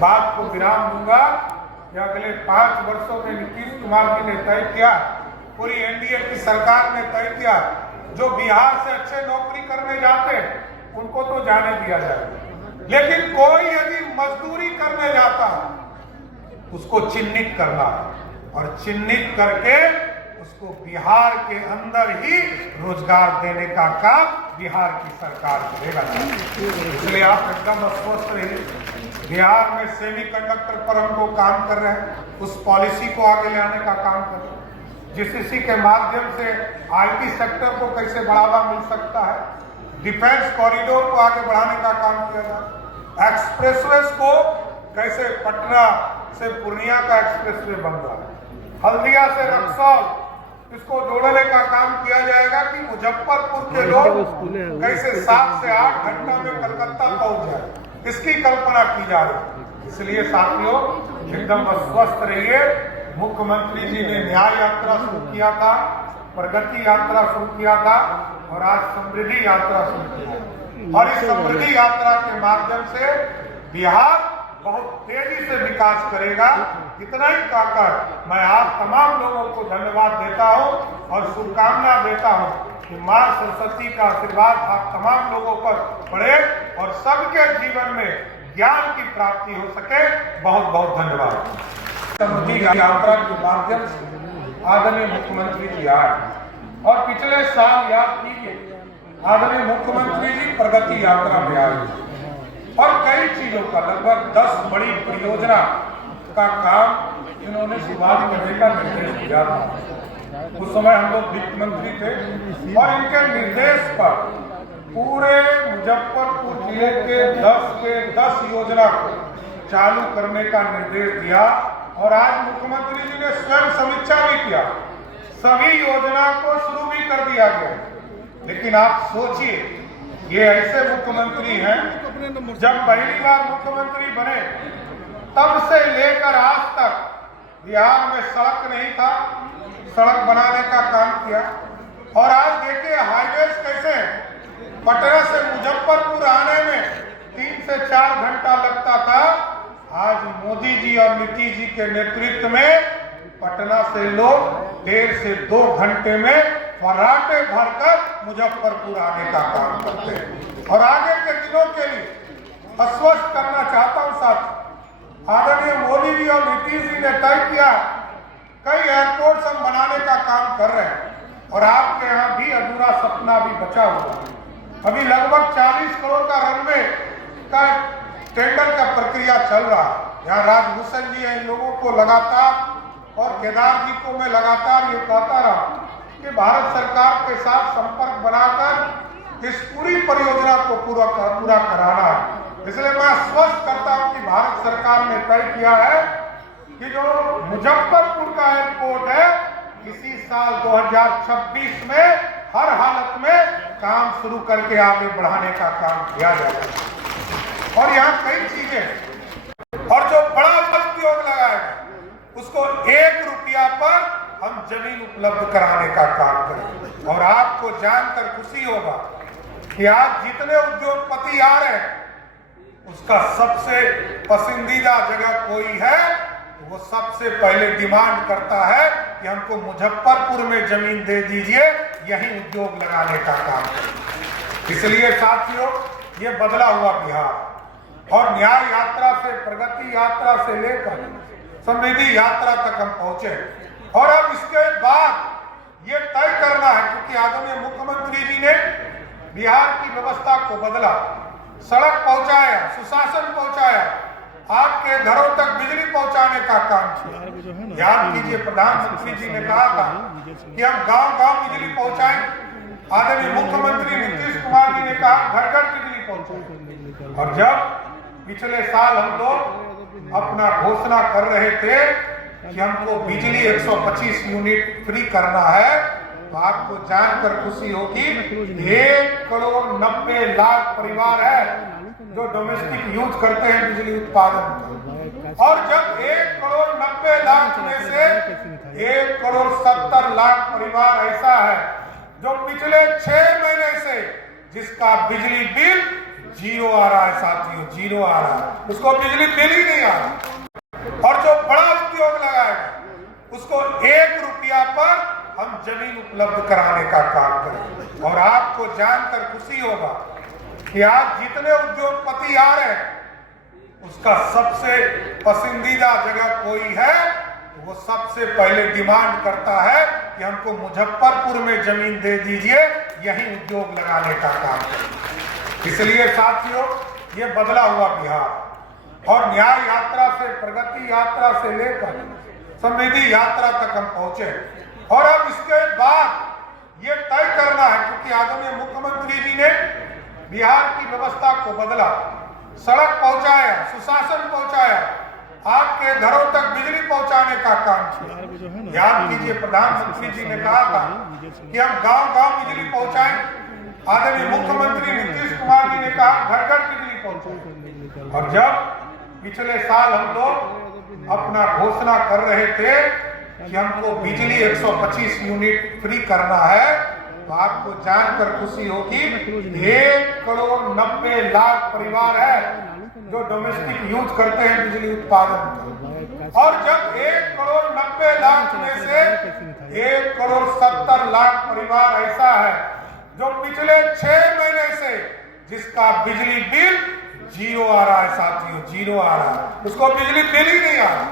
बात को विराम दूंगा कि अगले 5 वर्षों में नीतीश कुमार जी ने तय किया, पूरी एनडीए की सरकार ने तय किया, जो बिहार से अच्छे नौकरी करने जाते हैं उनको तो जाने दिया जाए, लेकिन कोई यदि मजदूरी करने जाता है उसको चिन्हित करना और चिन्हित करके उसको बिहार के अंदर ही रोजगार देने का काम बिहार की सरकार करेगा। इसलिए आप एकदम अस्वस्थ रहिए। बिहार में सेमीकंडक्टर पर हमको काम कर रहे हैं, उस पॉलिसी को आगे लाने का काम कर रहे हैं, जिससी के माध्यम से आईटी सेक्टर को कैसे बढ़ावा मिल सकता है, डिफेंस कॉरिडोर को आगे बढ़ाने का काम किया जाए, एक्सप्रेसवेज को कैसे पटना से पूर्णिया का एक्सप्रेसवे बन रहा है, हल्दिया से रक्सौल इसको जोड़ने का काम किया जाएगा कि मुजफ्फरपुर के लोग कैसे 7 से 8 घंटा में कलकत्ता पहुंच जाए, इसकी कल्पना की जा रही है। इसलिए साथियों एकदम अस्वस्थ रहिए। मुख्यमंत्री जी ने न्याय यात्रा शुरू किया था, प्रगति यात्रा शुरू किया था और आज समृद्धि यात्रा शुरू किया और इस समृद्धि यात्रा के माध्यम से बिहार बहुत तेजी से विकास करेगा। इतना ही कहकर मैं आप तमाम लोगों को धन्यवाद देता हूं और शुभकामना देता हूं कि मां सरस्वती का आशीर्वाद आप तमाम लोगों पर पड़े और सबके जीवन में ज्ञान की प्राप्ति हो सके। बहुत बहुत धन्यवाद। समृद्धि यात्रा के माध्यम से आदरणीय मुख्यमंत्री जी आए और पिछले साल याद कीजिए आदरणीय मुख्यमंत्री जी प्रगति यात्रा में आए और कई चीजों का लगभग 10 बड़ी परियोजना का काम इन्होंने शुरुआत करने का निर्देश दिया था। उस समय हम लोग वित्त मंत्री थे और इनके निर्देश पर पूरे मुजफ्फरपुर जिले के 10 के 10 योजना को चालू करने का निर्देश दिया और आज मुख्यमंत्री जी ने स्वयं समीक्षा भी किया, सभी योजना को शुरू भी कर दिया गया। लेकिन आप सोचिए, ये ऐसे मुख्यमंत्री हैं जब पहली बार मुख्यमंत्री बने तब से लेकर आज तक बिहार में सड़क नहीं था, सड़क बनाने का काम किया और आज देखिए हाईवे कैसे पटना से मुजफ्फरपुर आने में 3 से 4 घंटा लगता था, आज मोदी जी और नीतीश जी के नेतृत्व में पटना से लोग 1.5 से 2 घंटे में फर्राटे भरकर मुजफ्फरपुर आने का काम करते हैं। और आगे के दिनों के लिए आश्वस्त करना चाहता हूं साथ, आदरणीय मोदी जी और नीतीश जी ने तय किया कई एयरपोर्ट हम बनाने का काम कर रहे हैं और आपके यहाँ भी अधूरा सपना भी बचा हुआ है। अभी लगभग 40 करोड़ का रनवे का टेंडर का प्रक्रिया चल रहा है। यहाँ राजभूषण जी इन लोगों को लगातार और केदार जी को मैं लगातार ये कहता रहा कि भारत सरकार के साथ संपर्क बनाकर इस पूरी परियोजना को पूरा कराना है। इसलिए मैं आश्वस्त करता हूं कि भारत सरकार ने तय किया है कि जो मुजफ्फरपुर का एयरपोर्ट है इसी साल 2026 में हर हालत में काम शुरू करके आगे बढ़ाने का काम किया जाएगा। और यहाँ कई चीजें और जो बड़ा उद्योग लगाएगा उसको 1 रुपया पर हम जमीन उपलब्ध कराने का काम करें। और आपको जानकर खुशी होगा कि आज जितने उद्योगपति आ रहे हैं उसका सबसे पसंदीदा जगह कोई है तो वो सबसे पहले डिमांड करता है कि हमको मुजफ्फरपुर में जमीन दे दीजिए, यही उद्योग लगाने का काम करें। इसलिए साथियों ये बदला हुआ बिहार और न्याय यात्रा से प्रगति यात्रा से लेकर समृद्धि यात्रा तक हम पहुंचे और अब इसके बाद ये तय करना है, क्योंकि आदरणीय मुख्यमंत्री जी ने बिहार की व्यवस्था को बदला, सड़क पहुंचाया, सुशासन पहुंचाया, आपके घरों तक बिजली पहुंचाने का काम किया। याद कीजिए प्रधानमंत्री जी ने कहा था कि हम गांव-गांव बिजली पहुंचाएं। आदरणीय मुख्यमंत्री नीतीश कुमार जी ने कहा घर-घर बिजली पहुंचाएं। और जब पिछले साल हम लोग अपना घोषणा कर रहे थे कि हमको बिजली 125 यूनिट फ्री करना है, तो आपको जानकर खुशी होगी 1,90,00,000 परिवार है जो डोमेस्टिक यूज करते हैं बिजली उत्पादन। और जब 1,90,00,000 में से 1,70,00,000 परिवार ऐसा है जो पिछले 6 महीने से जिसका बिजली बिल जीरो आ रहा है साथियों, जीरो आ रहा है। उसको बिजली बिल ही नहीं आ रहा। और जो बड़ा उद्योग लगाएगा उसको 1 रुपया पर हम जमीन उपलब्ध कराने का काम करें। और आपको जानकर खुशी होगा कि आज जितने उद्योगपति आ रहे हैं उसका सबसे पसंदीदा जगह कोई है, वो सबसे पहले डिमांड करता है कि हमको मुजफ्फरपुर में जमीन दे दीजिए, यही उद्योग लगाने का काम करें। इसलिए साथियों, ये बदला हुआ बिहार और न्याय यात्रा से, प्रगति यात्रा से लेकर समृद्धि यात्रा तक हम पहुंचे। और अब इसके बाद ये तय करना है, क्योंकि आदरणीय मुख्यमंत्री जी ने बिहार की व्यवस्था को बदला, सड़क पहुंचाया, सुशासन पहुंचाया, आपके घरों तक बिजली पहुंचाने का काम किया। याद कीजिए, प्रधानमंत्री जी ने कहा था कि हम गांव-गांव बिजली पहुंचाएं। आदरणीय मुख्यमंत्री नीतीश कुमार जी ने कहा घर-घर बिजली पहुंचाएं। और जब पिछले साल हम लोग अपना घोषणा कर रहे थे कि हमको बिजली 125 यूनिट फ्री करना है, तो आपको जानकर खुशी होगी 1,90,00,000 परिवार है जो डोमेस्टिक यूज करते हैं बिजली उत्पादन। और जब 1,90,00,000 में से 1,70,00,000 परिवार ऐसा है जो पिछले 6 महीने से जिसका बिजली बिल जीरो आ रहा है साथियों, जीरो आ रहा है, उसको बिजली बिल ही नहीं आ रहा।